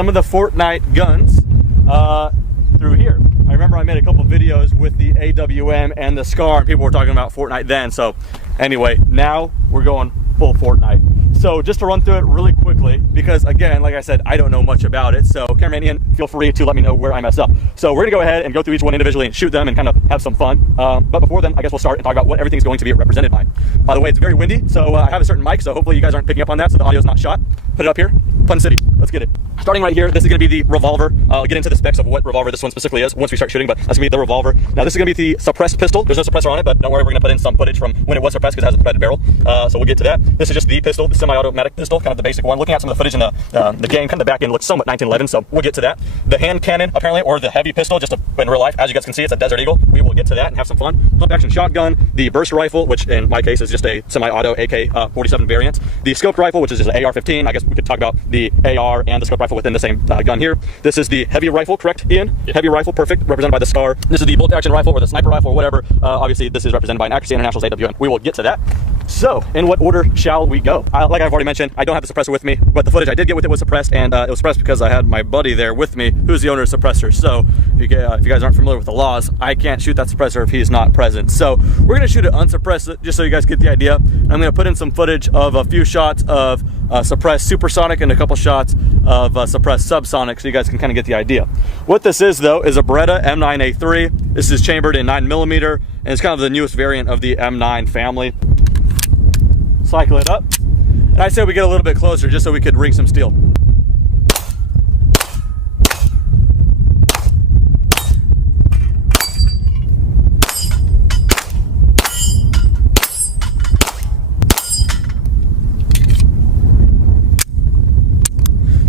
some of the Fortnite guns through here. I remember I made a couple videos with the AWM and the SCAR, and people were talking about Fortnite then. So anyway, now we're going full Fortnite. So just to run through it really quickly, because again, like I said, I don't know much about it. So cameraman Ian, feel free to let me know where I messed up. So we're gonna go ahead and go through each one individually and shoot them and kind of have some fun. But before then, I guess we'll start and talk about what everything's going to be represented by. By the way, it's very windy, so I have a certain mic, so hopefully you guys aren't picking up on that, so the audio's not shot. Put it up here. Fun City. Let's get it. Starting right here, this is going to be the revolver. I'll get into the specs of what revolver this one specifically is once we start shooting, but that's going to be the revolver. Now this is going to be the suppressed pistol. There's no suppressor on it, but don't worry, we're going to put in some footage from when it was suppressed because it has a threaded barrel. So we'll get to that. This is just the pistol, the semi-automatic pistol, kind of the basic one. Looking at some of the footage in the game, kind of the back end looks somewhat 1911, so we'll get to that. The hand cannon, apparently, or the heavy pistol, just in real life, as you guys can see, it's a Desert Eagle. We will get to that and have some fun. Pump action shotgun, the burst rifle, which in my case is just a semi-auto AK-47 variant. The scoped rifle, which is just an AR-15. I guess we could talk about the AR and the scoped rifle within the same gun here. This is the heavy rifle, correct, Ian? Yeah. Heavy rifle, perfect, represented by the SCAR. This is the bolt action rifle or the sniper rifle or whatever. Obviously, this is represented by an Accuracy International's AWM. We will get to that. So, in what order shall we go? Like I've already mentioned, I don't have the suppressor with me, but the footage I did get with it was suppressed, and it was suppressed because I had my buddy there with me, who's the owner of the suppressor. So, if you guys aren't familiar with the laws, I can't shoot that suppressor if he's not present. So, we're going to shoot it unsuppressed, just so you guys get the idea. I'm going to put in some footage of a few shots of suppressed supersonic and a couple shots of suppressed subsonic, so you guys can kind of get the idea. What this is, though, is a Beretta M9A3. This is chambered in 9mm, and it's kind of the newest variant of the M9 family. Cycle it up, and I said we get a little bit closer just so we could ring some steel.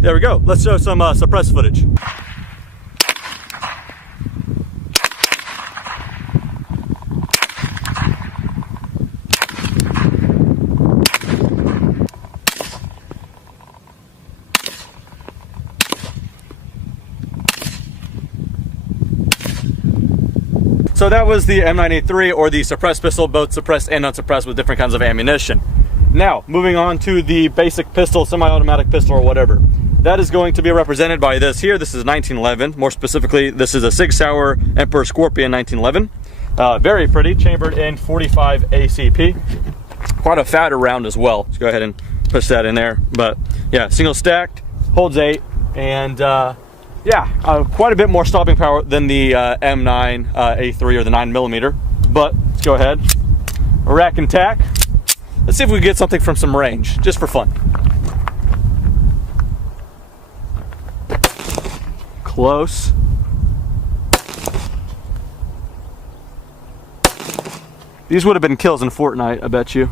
There we go. Let's show some suppressed footage. So that was the M9A3, or the suppressed pistol, both suppressed and unsuppressed with different kinds of ammunition. Now, moving on to the basic pistol, semi-automatic pistol or whatever. That is going to be represented by this here. This is 1911. More specifically, this is a Sig Sauer Emperor Scorpion 1911. Very pretty, chambered in 45 ACP. Quite a fatter round as well. Let's go ahead and push that in there. But yeah, single stacked, holds 8, and yeah, quite a bit more stopping power than the M9 A3 or the 9mm. But let's go ahead, rack and tack. Let's see if we can get something from some range, just for fun. Close. These would have been kills in Fortnite, I bet you.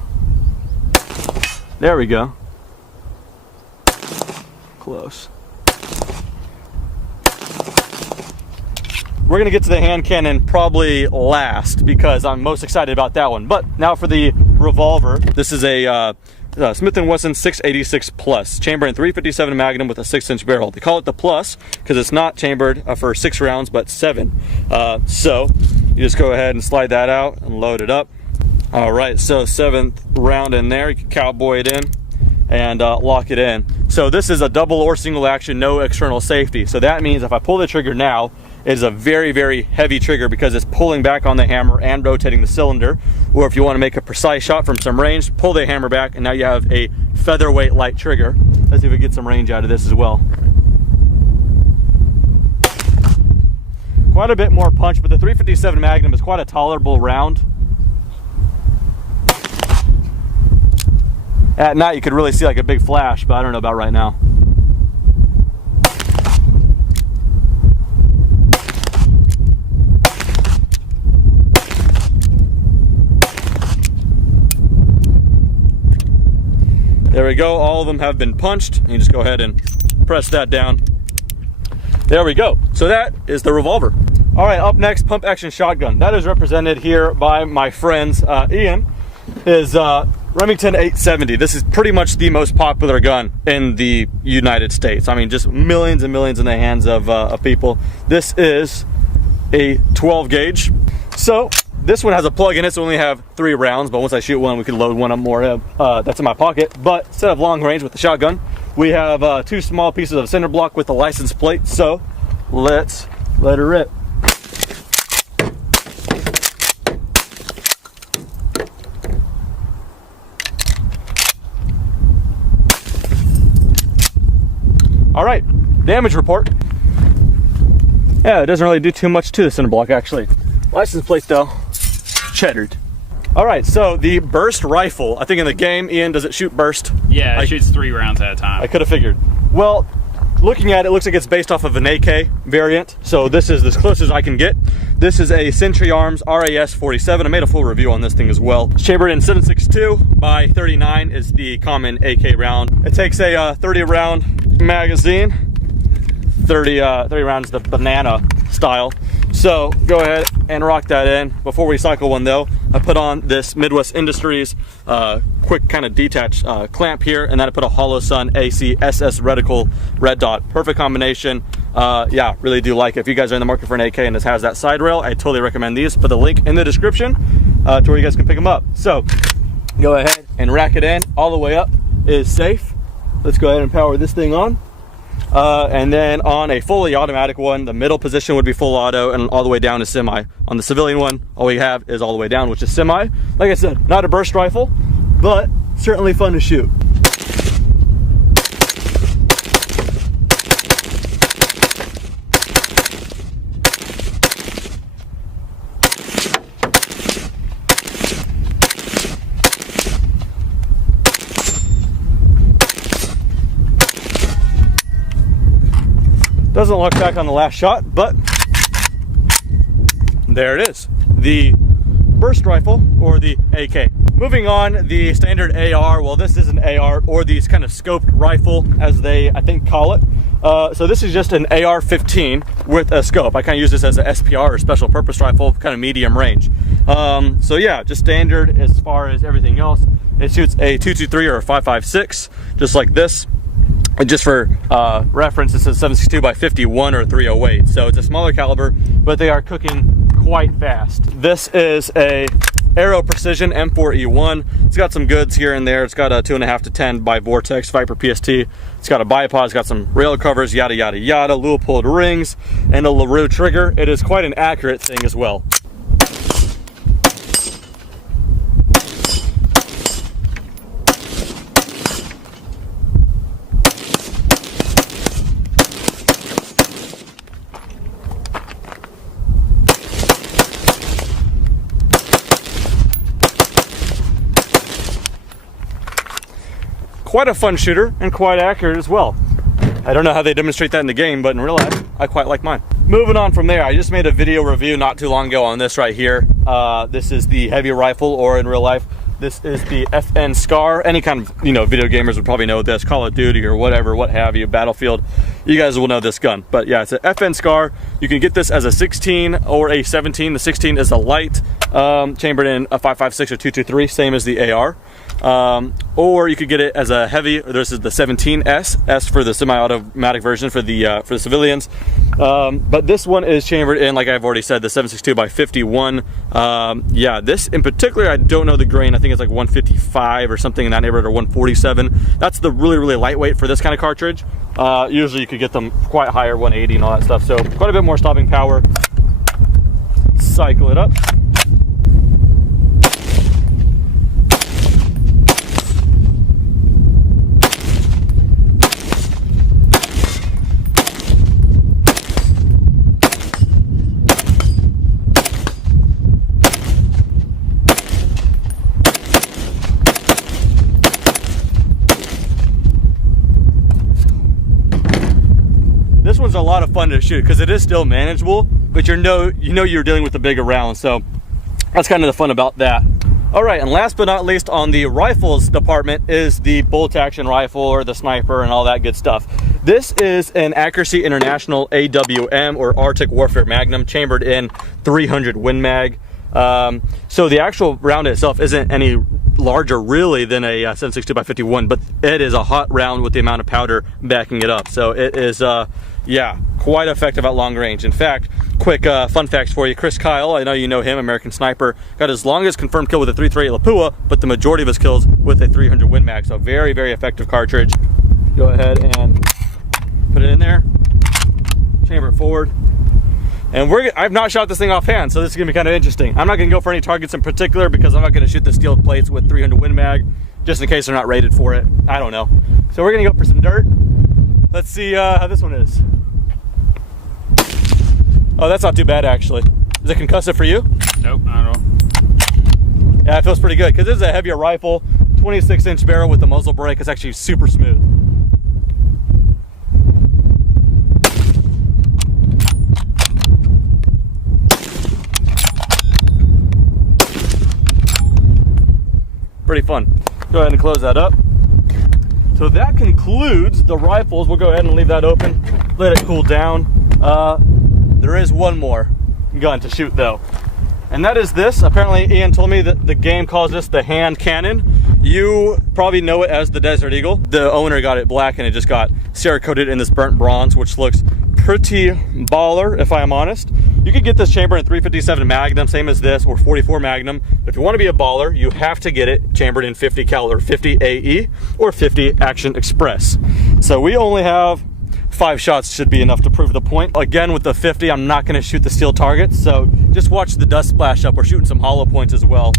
There we go. Close. We're going to get to the hand cannon probably last because I'm most excited about that one. But now for the revolver. This is a Smith & Wesson 686 Plus, chamber in 357 Magnum with a 6-inch barrel. They call it the Plus because it's not chambered for 6 rounds but 7. So you just go ahead and slide that out and load it up. All right, so 7th round in there. You can cowboy it in and lock it in. So this is a double or single action, no external safety. So that means if I pull the trigger now, it is a very, very heavy trigger because it's pulling back on the hammer and rotating the cylinder. Or if you want to make a precise shot from some range, pull the hammer back and now you have a featherweight light trigger. Let's see if we get some range out of this as well. Quite a bit more punch, but the 357 Magnum is quite a tolerable round. At night you could really see like a big flash, but I don't know about right now. There we go, all of them have been punched. You just go ahead and press that down. There we go. So that is the revolver. All right, up next, pump action shotgun. That is represented here by my friends. Ian is Remington 870. This is pretty much the most popular gun in the United States. I mean, just millions and millions in the hands of people. This is a 12 gauge. So this one has a plug in it, so we only have 3 rounds, but once I shoot one, we can load one up more that's in my pocket. But instead of long range with the shotgun, We have 2 small pieces of center block with the license plate, so let's let her rip. All right, damage report. Yeah, it doesn't really do too much to the center block, actually. License plate though, cheddared. All right, so the burst rifle, I think in the game, Ian, does it shoot burst? Yeah, it shoots 3 rounds at a time. I could have figured. Well, looking at it, looks like it's based off of an AK variant, so this is as close as I can get. This is a Century Arms RAS 47. I made a full review on this thing as well. It's chambered in 7.62 by 39 is the common AK round. It takes a 30 round magazine, 30 rounds the banana style. So go ahead and rock that in. Before we cycle one though, I put on this Midwest Industries quick kind of detached clamp here, and then I put a Hollow Sun AC SS reticle red dot. Perfect combination. Yeah, really do like it. If you guys are in the market for an AK and this has that side rail, I totally recommend these. Put the link in the description to where you guys can pick them up. So go ahead and rack it in. All the way up is safe. Let's go ahead and power this thing on. And then on a fully automatic one, the middle position would be full auto, and all the way down is semi. On the civilian one, all we have is all the way down, which is semi. Like I said, not a burst rifle, but certainly fun to shoot. Doesn't look back on the last shot, but there it is. The burst rifle, or the AK. Moving on, the standard AR. Well, this is an AR, or these kind of scoped rifle, as they, I think, call it. So this is just an AR-15 with a scope. I kind of use this as a SPR, or special purpose rifle, kind of medium range. So yeah, just standard as far as everything else. It shoots a 223 or a 5.56, just like this. And just for reference, this is 7.62 by 51 or 308. So it's a smaller caliber, but they are cooking quite fast. This is a Aero Precision M4E1. It's got some goods here and there. It's got a 2.5 to 10 by Vortex Viper PST. It's got a bipod. It's got some rail covers, yada yada yada, Leupold rings, and a LaRue trigger. It is quite an accurate thing as well. Quite a fun shooter and quite accurate as well. I don't know how they demonstrate that in the game, but in real life, I quite like mine. Moving on from there, I just made a video review not too long ago on this right here. This is the heavy rifle, or in real life, this is the FN Scar. Any kind of, video gamers would probably know this, Call of Duty or whatever, what have you, Battlefield. You guys will know this gun. But yeah, it's an FN Scar. You can get this as a 16 or a 17. The 16 is a light, chambered in a 5.56 or 223, same as the AR. Or you could get it as a heavy. This is the 17S, S for the semi-automatic version for the civilians. But this one is chambered in, like I've already said, the 7.62 by 51. Yeah, this in particular, I don't know the grain. I think it's like 155 or something in that neighborhood, or 147. That's the really lightweight for this kind of cartridge. Usually you could get them quite higher, 180 and all that stuff. So quite a bit more stopping power. Cycle it up. This one's a lot of fun to shoot because it is still manageable, but you're dealing with the bigger round, so that's kind of the fun about that. All right, and last but not least on the rifles department is the bolt action rifle, or the sniper, and all that good stuff. This is an Accuracy International AWM, or Arctic Warfare Magnum, chambered in 300 Win Mag. So the actual round itself isn't any larger really than a 7.62 by 51, but it is a hot round with the amount of powder backing it up. So it is, yeah, quite effective at long range. In fact, quick fun facts for you. Chris Kyle, I know you know him, American sniper, got his longest confirmed kill with a 338 Lapua, but the majority of his kills with a 300 Win Mag. So very effective cartridge. Go ahead and put it in there, chamber it forward. And I've not shot this thing offhand, so this is gonna be kind of interesting. I'm not gonna go for any targets in particular because I'm not gonna shoot the steel plates with 300 Win Mag, just in case they're not rated for it. I don't know. So we're gonna go for some dirt. Let's see how this one is. Oh, that's not too bad actually. Is it concussive for you? Nope, not at all. Yeah, it feels pretty good because this is a heavier rifle, 26-inch barrel with the muzzle brake. It's actually super smooth. Pretty fun. Go ahead and close that up. So that concludes the rifles. We'll go ahead and leave that open, let it cool down. There is one more gun to shoot though, and that is this. Apparently Ian told me that the game calls this the hand cannon. You probably know it as the Desert Eagle. The owner got it black and it just got Cerakoted in this burnt bronze, which looks pretty baller if I am honest. You can get this chamber in 357 Magnum, same as this, or 44 Magnum. But if you want to be a baller, you have to get it chambered in 50 caliber, 50 AE, or 50 Action Express. So we only have 5 shots, should be enough to prove the point. Again, with the 50, I'm not going to shoot the steel targets, so just watch the dust splash up. We're shooting some hollow points as well,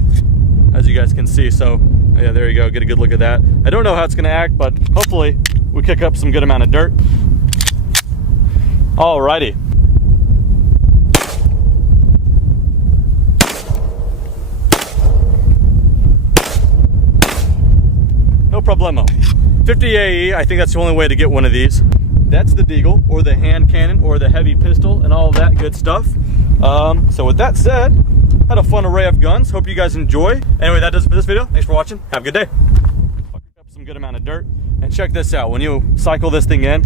as you guys can see. So yeah, there you go, get a good look at that. I don't know how it's going to act, but hopefully we kick up some good amount of dirt. Alrighty. No problemo. 50 AE, I think that's the only way to get one of these. That's the Deagle, or the hand cannon, or the heavy pistol, and all that good stuff. So with that said, had a fun array of guns. Hope you guys enjoy. Anyway, that does it for this video. Thanks for watching. Have a good day. Up some good amount of dirt. And check this out. When you cycle this thing in,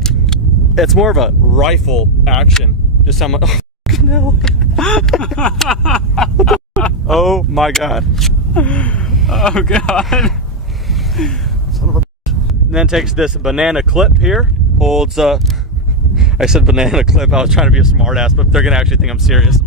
it's more of a rifle action. Just how much. Oh, oh my god. Oh god. Son of a. And then takes this banana clip here. Holds I said banana clip. I was trying to be a smart ass, but they're gonna actually think I'm serious.